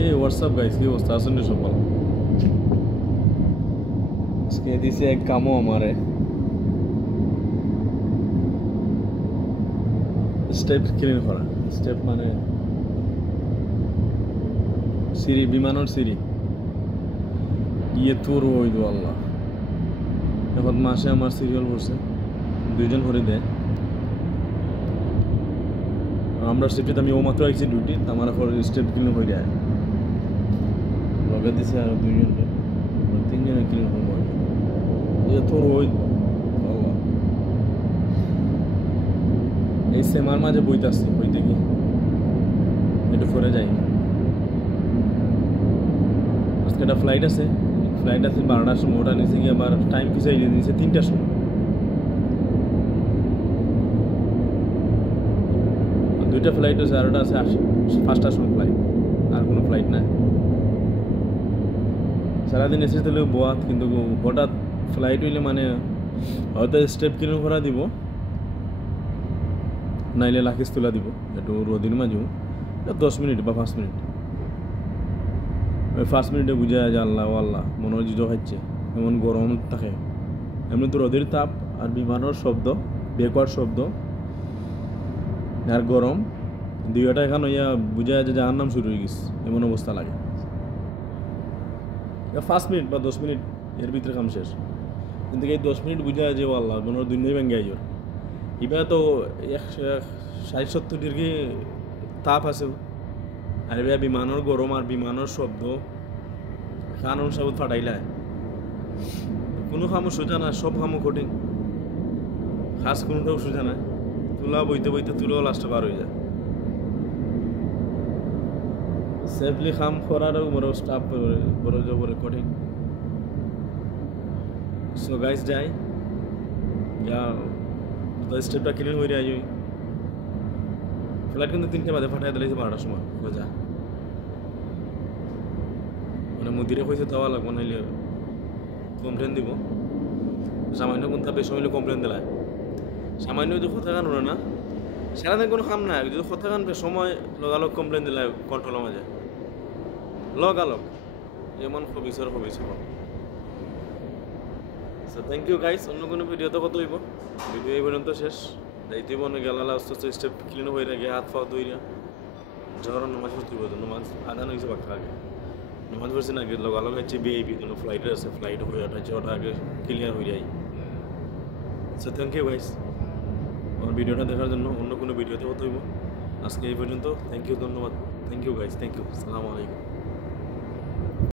এই WhatsApp guys, কি অবস্থা আছেন সব ভালো? আজকে দিছে এক কামও আমারে স্টেপ ক্লিন করা। স্টেপ মানে সিঁড়ি, বিমানের সিঁড়ি ইয়ে তোর ওই দো আল্লাহ। এখন মাসে আমার সিরিয়াল পড়ছে, দুইজন করে দেয়। আমরা স্টেপে আমি ও মাত্র আইছি ডিউটি, আমার এখন স্টেপ ক্লিন হয়ে যায়। লগে দিছে আর দুইজনকে, তিনজনে ক্লিন করবো। তোর ওই আল্লাহ, এই সেমার মাঝে বইতে আসছি, বইতে কি একটু করে যাই। আজকে একটা ফ্লাইট আছে 12টার সময়, ওটা নিচে গিয়ে আবার টাইম পিছিয়ে দিয়েছে 3টার সময়। দুইটা ফ্লাইট আছে, আর ওটা আছে 5টার সময় ফ্লাইট, আর কোনো ফ্লাইট নাই। সারাদিন এসে তাহলে বোয়াত, কিন্তু হঠাৎ ফ্লাইট হইলে মানে হয়তো স্টেপ ক্লিন করা দিব, নাইলে লাকিস তোলা দিব একটু রোদির মাঝেও 10 মিনিট বা 5 মিনিট। ওই 5 মিনিটে বুঝা যায় যে আল্লাহ ও আল্লাহ মনে হয় জিজো খাচ্ছে, এমন গরম থাকে। এমনি তো রোদের তাপ আর বিমানের শব্দ, বেকার শব্দ আর গরম, দুইটা এখন হইয়া বুঝা যায় যে যার নাম শুরু হয়ে গেছে, এমন অবস্থা লাগে। 5 মিনিট বা 10 মিনিট এর ভিতরে কাম শেষ। কিন্তু এই 10 মিনিট বুঝা যায় যে ও আল্লাহ মনে হয় দুনিয়ায় ভেঙে আইজোর। এবার তো 60-70 ডিগ্রি তাপ আছে, আর এবার বিমানের গরম আর বিমানের শব্দ কানুন সব ফাটাইলায়। কোনো কামও সোজা না, সব কামও কঠিন, খাস কোনোটাও সোজা না। তুলা বইতে বইতে তুলাও লাস্টে পার হয়ে যায়। সেফলি কাম করারও বড় স্টাফ বড় জবরে কঠিন। সো গাইস যাই যা স্টেপটা ক্লিন হয়ে যায়। ফ্লাইট কিন্তু 3টে বাজে ফাটাই দিলেছে 12টার সময় খোঁজা। মানে মুদিরে কইছে দেওয়া লাগবো, নাইলে কমপ্লেন দিব। সামান্য কোনটা বেশি হইলে কমপ্লেন দিলায়। সামান্য যদি কথা গান ওরা না, সারাদিন কোনো কাম নাই, যদি কথা গান সময় লগালগ কমপ্লেন দিলায় কন্ট্রোলের মাঝে লগালগ, এমন হবিসর সো থ্যাংক ইউ গাইস। অন্য কোনো ভিডিওতে কত হইব, ভিডিও এই পর্যন্ত শেষ। যাইতে মনে গেলালা আস্তে আস্তে স্টেপ ক্লিন হয়ে রাখে, হাত পা ধুইরা ঝড় নামাজ পড়তে হইব। নামাজ আদান হয়েছে বাক্কা আগে, নামাজ পড়ছে না আগে লগালগ হচ্ছে বিআইপি কোনো ফ্লাইটে আছে, ফ্লাইট হয়ে ওঠাচ্ছে, ওটা আগে ক্লিয়ার হয়ে যায়। সো থ্যাংক ইউ গাইস আমার ভিডিওটা দেখার জন্য। অন্য কোনো ভিডিওতে কত হইব, আজকে এই পর্যন্ত। থ্যাংক ইউ, ধন্যবাদ। Thank you guys, thank you, আসসালামু আলাইকুম।